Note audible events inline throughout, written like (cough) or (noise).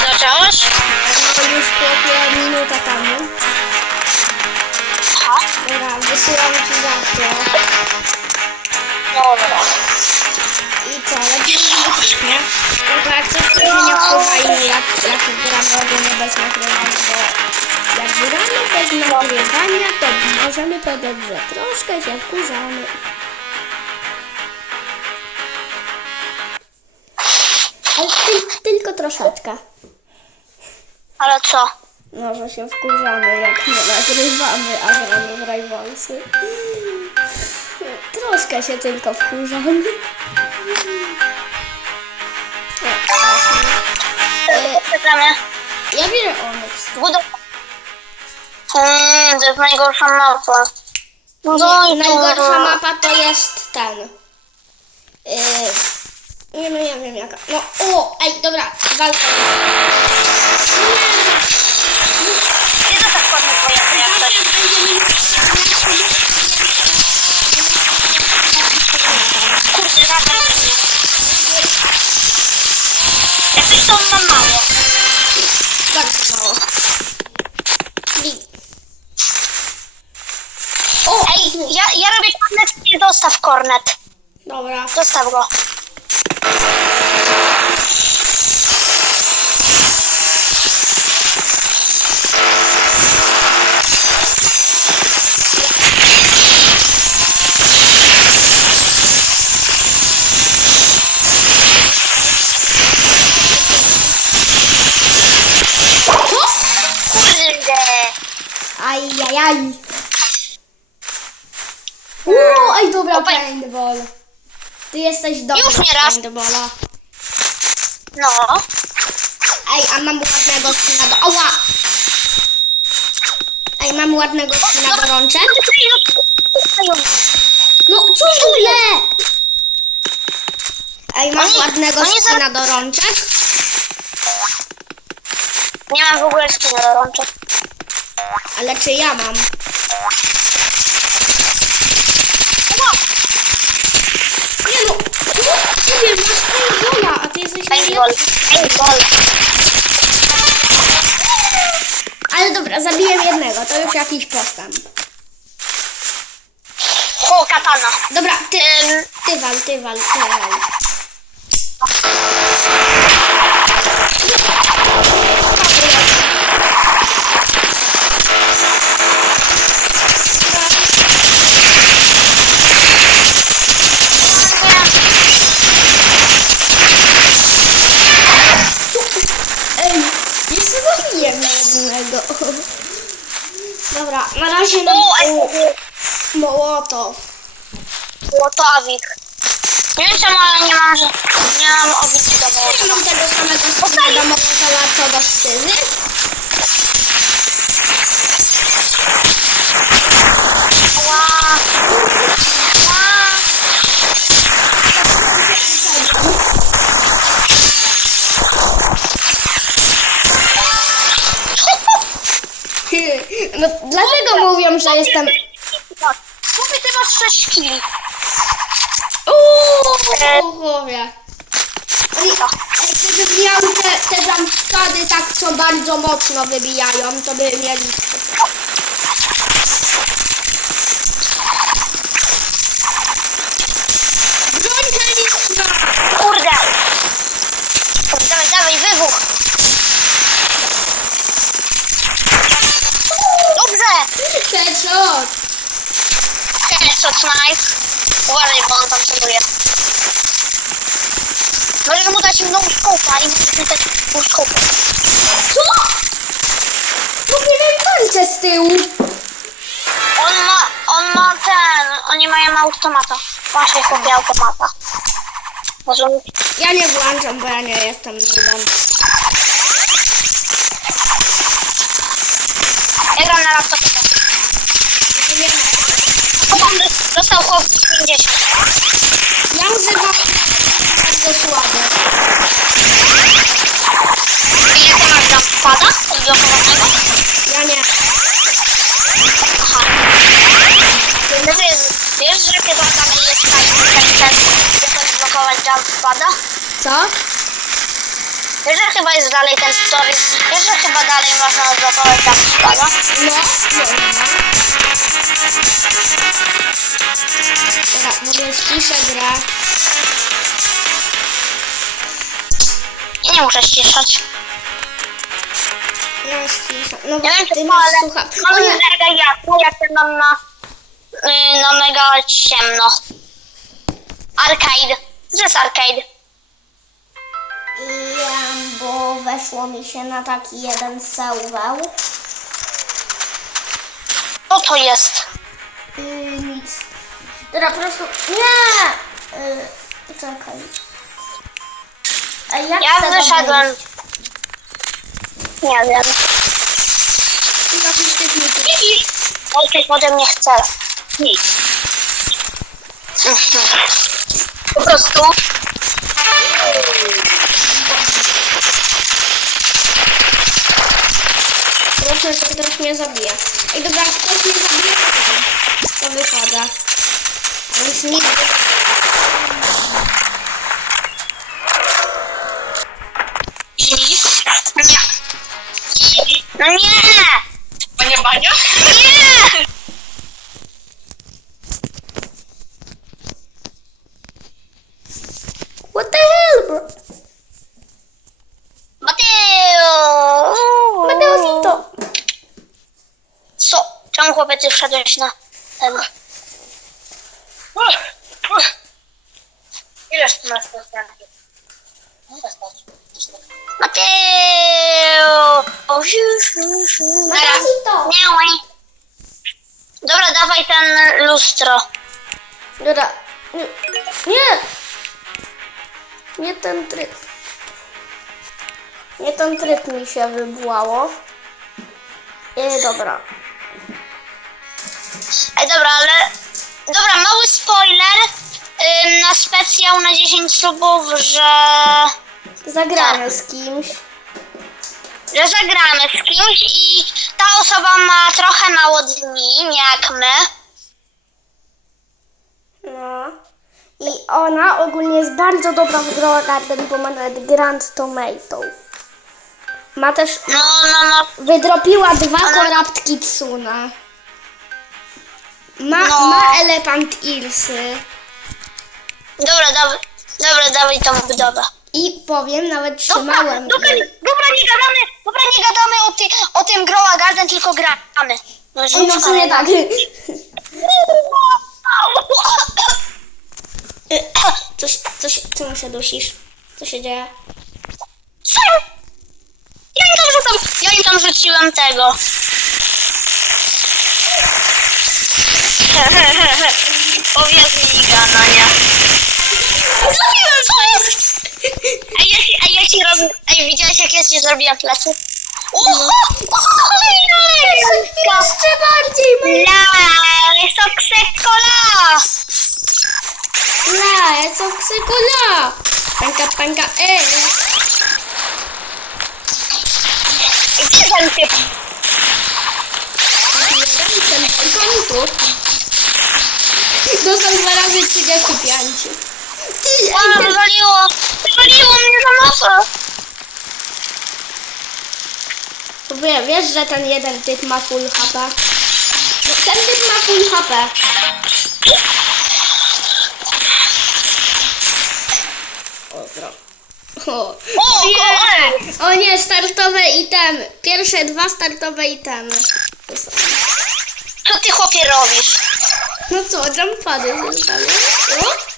Zaczęłaś? No już chłopie minuta temu. Ha? Dobra, wysyłam ci zawsze. Dobra. I co, lecimy nie? Tylko jak coś to się nie wpływajmy, jak, jak gramy ogólnie bez nagrywania, bo jak gramy bez nagrywania, to możemy powiedzieć, że troszkę się wkurzamy. Ale ty, tylko troszeczkę. Ale co? No, że się wkurzamy, jak nie nagrywamy, a gramy w Rivalsy. Troszkę się tylko wkurzamy. Czekamy. Ja biorę Onyx. Budowa. Hmm, to jest najgorsza mapa. No i najgorsza mapa to jest ten. Yy, nie no, nie wiem jaka. No, o, ej, dobra, walka. Dostaw go. Ajajaj. O, ej, dobra, paintball. Ty jesteś dobry Już nie raz. paintballa. No. Ej, a mam ładnego skina do... Ała! Ej, mam ładnego skina do rączek? No, ciągle! Ej, mam Oni- ładnego oni za- skina do rączek? Nie mam w ogóle skina do rączek. Ale czy ja mam? Nie no, co? Nie wiem, masz paintballa, a ty jesteś Paintball. Paintball. Ale dobra, zabiłem jednego, to już jakiś postęp. O, katana. Dobra, ty, ty wal, ty wal, ty wal. Ej, jeszcze zabiłem jednego. Dobra, na razie nam O, Mołotow. Łotowik. Nie wiem czemu, ale nie mam, że nie mam obici do Mołotowa. mam tego samego skina do Mołotowa co do Sztyny. Ła. No, dlatego mówią, że jestem... Mówię, ty masz 6 kili. Uuu, chłopie. Ej, Co? ej, Gdybym miał te, te jumpscady tak, co bardzo mocno wybijają, to by mieli... Broń chemiczna! Kurde. Dawaj, dawaj, wybuch. Dobrze. Headshot! Headshot nice. Uważaj, bo on tam celuje. Możesz mu dać no scope'a i musisz mu no scope'a. Co? No nie wiem, kończę z tyłu. On ma, on ma ten, oni mają automata. Właśnie kupię automata. Rozumiesz? Ja nie włączam, bo ja nie jestem nudem. Ja gram na laptopie. Nie wiem. O, pan dostał chłop 50. Ja używam bardzo słaby. I jak ty masz tam wpada? Odblokowanego? Ja nie. Aha. Wiesz, wiesz, że chyba dalej jest fajny ten, żeby odblokować jumppada? Co? Wiesz, że chyba jest dalej ten story. Wiesz, że chyba dalej można odblokować jumppada? No, można. Dobra, ściszę grę. I nie muszę ściszać. Ja ściszę. No bo wiem, ty to, masz ale słuchawki. mam mega jasno, ten mam na, y, na mega ciemno. Arcade. Co to jest arcade? Wiem, bo weszło mi się na taki jeden serwer. Co to jest? Yy, nic. Dobra, po prostu... Nie! Yy, czekaj. A jak Ja tego wyszedłem. wyjść? Nie wiem. Jakiś techników. Ojciec ode mnie chce. Nic. Po prostu. Proszę, to ktoś mnie zabije. Ej, dobra, jak ktoś mnie zabije, to, to Więc nigdy... Nie. No nie! Panie Bania? Nie! What the hell, bro? Mateo! Mateosito! Co? Czemu chłopiec wszedłeś na ten? Ileż ty masz? Mateo! Mateosito! Nie, łaj. Dobra, dawaj ten lustro. Dobra. Nie. Nie! Nie ten tryb. Nie ten tryb mi się wybłało. I dobra. Ej, dobra, ale... Dobra, mały spoiler ym, na specjał na 10 subów, że... Zagramy z kimś. że zagramy z kimś i ta osoba ma trochę mało dni, nie jak my. No. I ona ogólnie jest bardzo dobra w Grow Garden, bo ma nawet Grand Tomato. Ma też... No, no, no. Wydropiła dwa koraptki Tsuna. Ma, No. ma Elephant Ilsy. Dobra, dawaj, dobra, dawaj tą budowę. I powiem, nawet trzymałem. dobra, je. dobra, nie gadamy, dobra, nie gadamy o, ty, o tym Grow Garden, tylko gramy. No, Oj, no w sumie tak. (laughs) Coś, coś, czemu się dusisz? Co się dzieje? Co? Ja im tam rzucam, ja im tam rzuciłem tego. (laughs) Powiedz mi gana, co jest? Ej, ja ci, ej, ja ci robię, ej, widziałeś jak ja ci zrobiłem plecy? Uhu, Jeszcze bardziej, my... La, soksekola! La, jest oksykola. Panka, panka, e. Gdzie ten typ? Dostał dwa razy 35. O, ten, wywaliło, wywaliło mnie za mocno. wie, wiesz, że ten jeden typ ma full HP? No, ten typ ma full HP. Pozdro. O, O, nie! o nie, startowe itemy. Pierwsze dwa startowe itemy. To są- Co ty chłopie robisz? No co, jumpady zostawiam. O! O!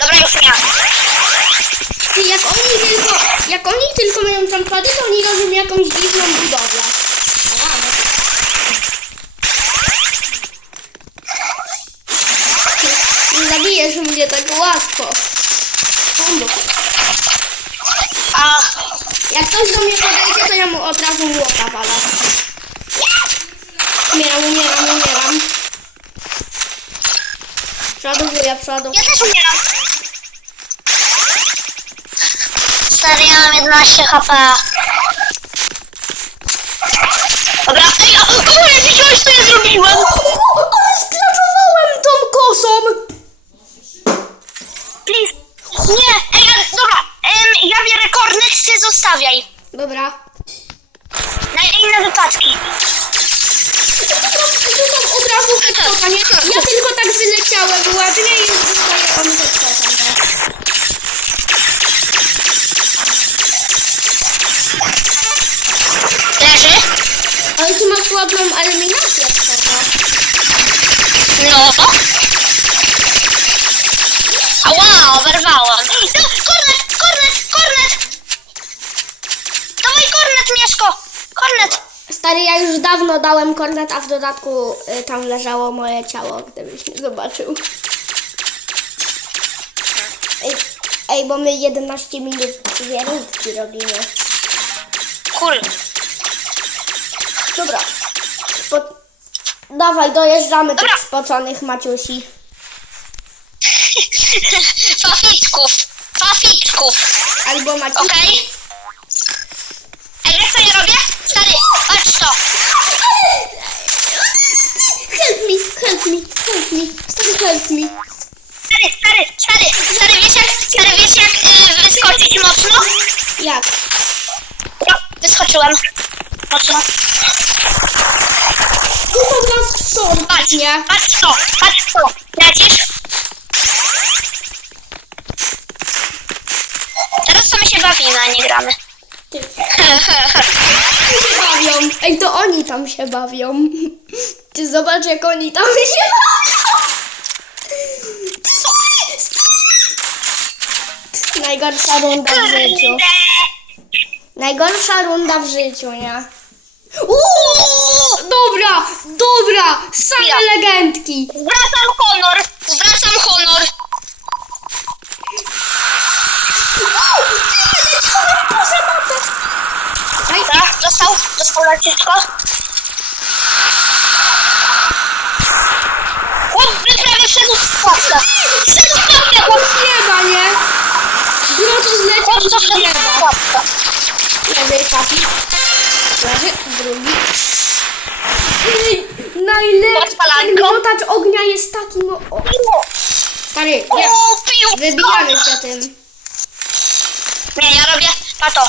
Dobra, już nie. Ty, jak oni tylko, jak oni tylko mają jumpady, to oni robią jakąś dziwną budowlę. A, no to- nie tak łatwo. Bombo. A, Jak ktoś do mnie podejdzie, to ja mu od razu młota walę. Umieram, umieram, umieram. Przoduję, przodu. ja też umieram. Stary, ja mam 11 HP. Dobra, ej, o, kurde, widziałeś co ja zrobiłem? Ale sklaczowałem tą kosą! Please. Nie, ej, ale- dobra, em, ja biorę kornet, ty zostawiaj. Dobra. Stary, ja już dawno dałem kornet, a w dodatku y, tam leżało moje ciało, gdybyś nie zobaczył. Ej, ej, bo my 11 minut dwie rundki robimy. Cool. Dobra. Spo... Dawaj, dojeżdżamy Dobra. tych spoconych Maciusi. (laughs) Faficzków. Faficzków. Albo Maciusi. Okej? Ej, wiesz co ja robię? Stary, patrz to. Help me, help me, help me. Stary, help me. Stary, stary, stary, stary, wiesz jak, stary, wiesz jak y, wyskoczyć mocno? Jak? No, wyskoczyłem. Mocno. Są nas szorty, Patrz, nie? patrz to, patrz to. Lecisz? Teraz to my się bawimy, a nie gramy. Ty. się bawią. Ej, to oni tam się bawią. Ty zobacz, jak oni tam się bawią. Ty sorry, stary. Najgorsza runda w życiu. Najgorsza runda w życiu, nie? Uuu, dobra, dobra, same Ja. legendki. Zwracam honor, zwracam honor. Uuu, ty, dostał, dostał leciutko. Chłop prawie wszedł w płatkę. Wszedł w płatkę, chłop. nieba, nie? Zleciał Chłop to z wszedł w nieba. płatkę. Leży papi. Leży drugi. Ej, Najlepszy miotacz ognia jest taki no... O, stary, nie. O, piłka. Wybijamy się tym. Nie, ja robię tato.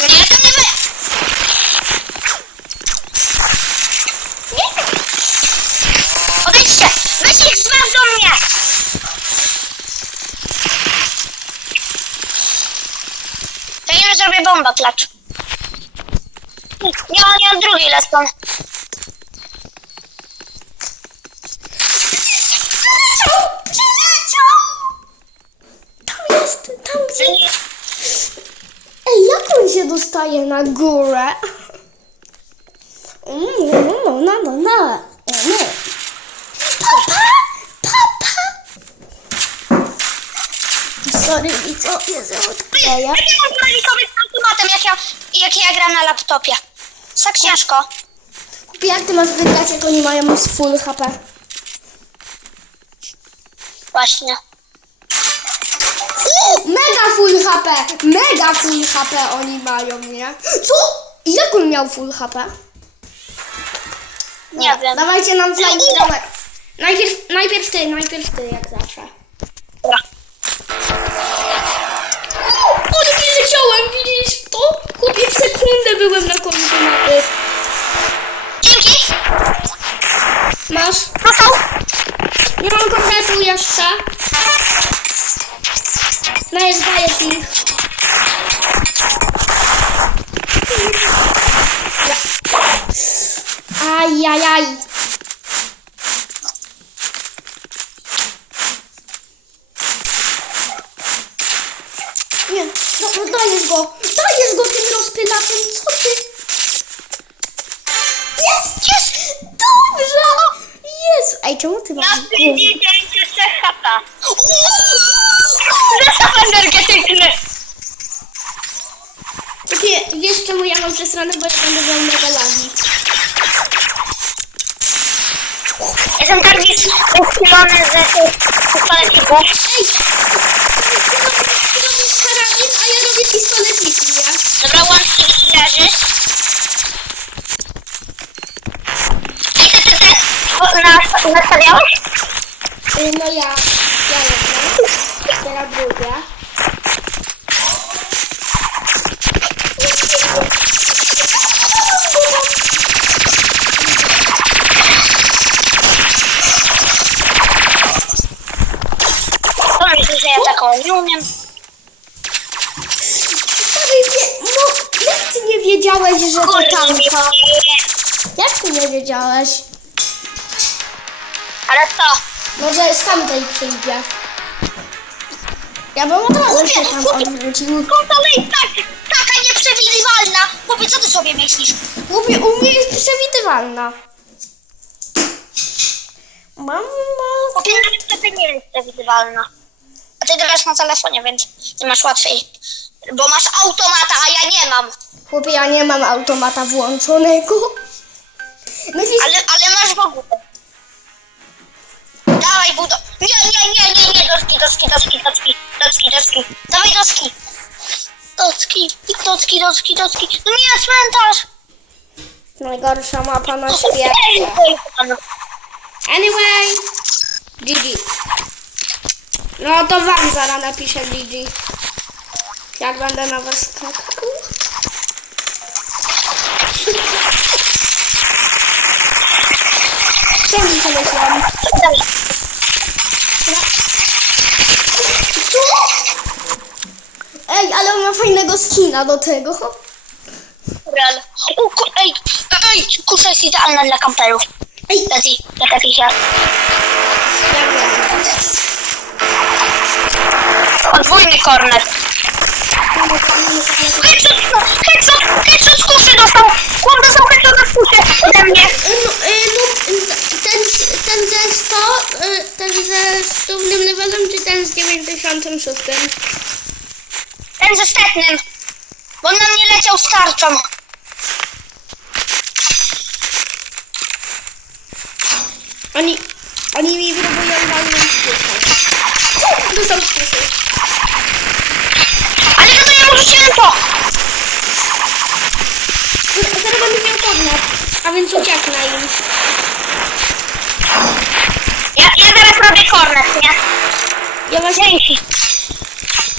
Nie, to nie wy. Nie. Odejdźcie! Weź ich zmaw do mnie! To ja już zrobię bomba, klacz. Nie, oni od drugiej lecą. Przyleciał! Przyleciał! Tam jest, tam gdzie... Ej, jak on się dostaje na górę? Mm, No, no, no, no, no. no. Papa! Papa! Sorry, widzowie, że odkleję. Ja nie mam jak ja, jak ja gram na laptopie. Tak ciężko. Jak ty masz wygrać, jak oni mają z full HP? Właśnie. U, mega full HP! Mega full HP oni mają, nie? Co? Jak on miał full HP? Nie wiem. Dawajcie nam flying domek. Najpierw, najpierw ty, najpierw ty, jak zawsze. Sekundę byłem na końcu mapy. Dzięki! Masz? Dostał! Nie mam kompletu jeszcze. ty masz? Następny dzień to jest chata. Zestaw energetyczny. Ty wiesz czemu ja mam przesrane, bo ja będę miał mega lagi. Jestem tak dziś uchylony, że pistoletników. Ej! Ty robisz karabin, a ja robię pistoletników, nie? Dobra, łącznie leżysz. Nas- nastawiałeś? No ja, ja jedna. Teraz druga. Że ja taką nie umiem. Stary, no, jak ty nie wiedziałeś, że to Kurde, nie. Jak ty nie wiedziałeś? Ale co? Może z tamtej przyjdzie. Ja bym od razu się tam odwrócił. Konsola jest tak, taka nieprzewidywalna. Powiedz, co ty sobie myślisz? Mówię, u mnie jest przewidywalna. Mama. Po pierwsze, ty nie jest przewidywalna. A ty grasz na telefonie, więc ty masz łatwiej. Bo masz automata, a ja nie mam. Chłopie, ja nie mam automata włączonego. Myślisz, Ale, ale masz w ogóle. Dawaj budo. Nie, nie, nie, nie, nie, doski, doski, doski, doski, doski, doski. Dawaj doski. Doski, doski, doski, doski. No nie, cmentarz. najgorsza mapa na świecie. Anyway, GG. No to wam zaraz napiszę GG. Jak będę na was skakał. Co mi Ej, ale on ma fajnego skina do tego. Real. U, ku, ej, ej, kusza jest idealna dla kamperów. Ej, Leti, lepiej się. Podwójny kornet. Headshot, headshot, headshot z kuszy dostał. Chłop dostał headshot z kuszy ode mnie. No, y, no, ten, ten ze 100, y, ten ze 100 levelem, czy ten z 96? Ten ze stetnym. Bo on na mnie leciał z tarczą. Oni, oni mi próbują walnąć kuszę. Dostał z kuszy. Ale to, ja mu rzuciłem to. Zaraz będę miał podmiot, a więc ucieknę im. Ja, ja teraz robię kornet, nie? Ja właśnie, Dzięki.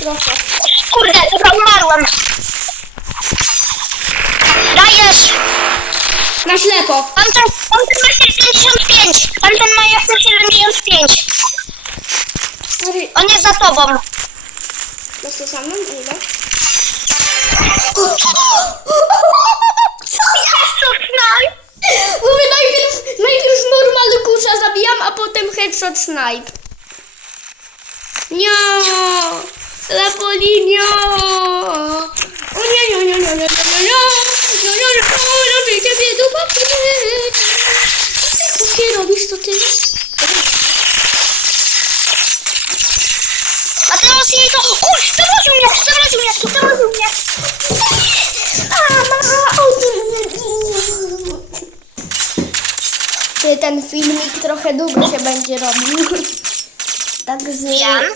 proszę. Kurde, chyba umarłem. Dajesz! Na ślepo. Tamten, tamten ma 75. Tamten ma jasno 75. Stary, On jest za tobą. masz to samo? Ile? Co jest to snaj? Mówię najpierw, najpierw normal kusza zabijam, a potem headshot snipe. Nio! La Polinio! O nie, nie, nie, nie, nie, nie, nie, robię ciebie do papy. Co ty chłopie robisz, to ty? A teraz jej to... Kur, zawrócił mnie, zawrócił mnie. A, ma, o. Ty, ten filmik trochę długo się będzie robił. Tak z,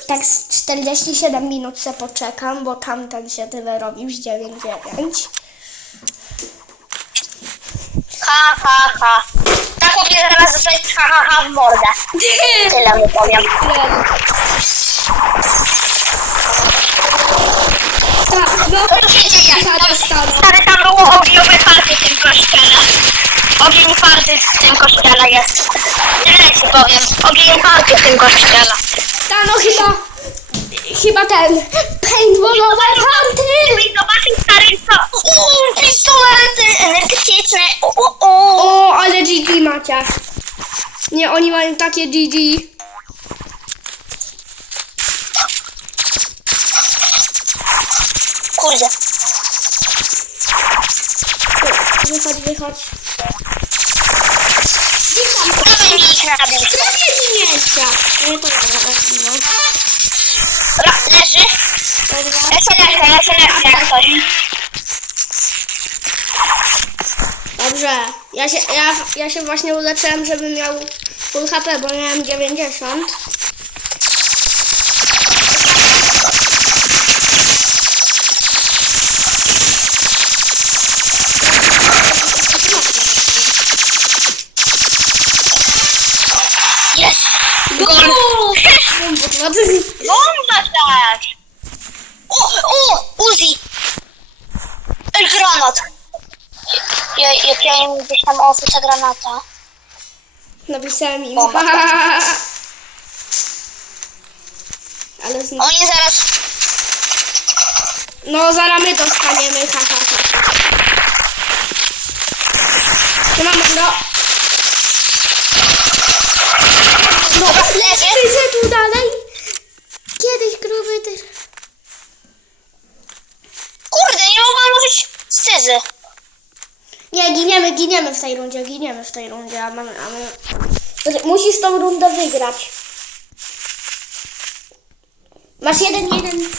tak z 47 minut se poczekam, bo tamten się tyle robił z 9,9. Ha, ha, ha. Tak chłopie zaraz dostać ha, ha, ha w mordę. (laughs) Tyle mu powiem. Tak, no, Co tu się dzieje? Ja Tam, było ogniowe party w tym kościele. Ogień party w tym kościele jest. Tyle ci powiem. Ogień party w tym kościele. ta no chyba, chyba ten, paintballowe party. Zobaczyć stary co? Uuu, pistolety energetyczne. O, o, o. O, ale GG macie. Nie, oni mają takie GG. Kurde. Wychodź, wychodź. Dawaj mi ich na tablicy. Kasia. Nie, to ja zaraz ginę. Dobra, leży. Ja się leczę, ja się coś. Dobrze. Ja się, ja, ja się właśnie uleczyłem, żebym miał full HP, bo miałem 90. Jest. Gol. Bomba też. O, o, Uzi. Ej, granat. Ja im gdzieś tam oficer granata. Napisałem im. Bomba. (laughs) Ale z... Oni zaraz... No, zaraz my dostaniemy. Ha, ha, ha, ha. Nie mam no. No, leży. Ty tu dalej. Nie, giniemy, giniemy w tej rundzie, giniemy w tej rundzie, a mamy, a my... Musisz tą rundę wygrać. Masz jeden, jeden,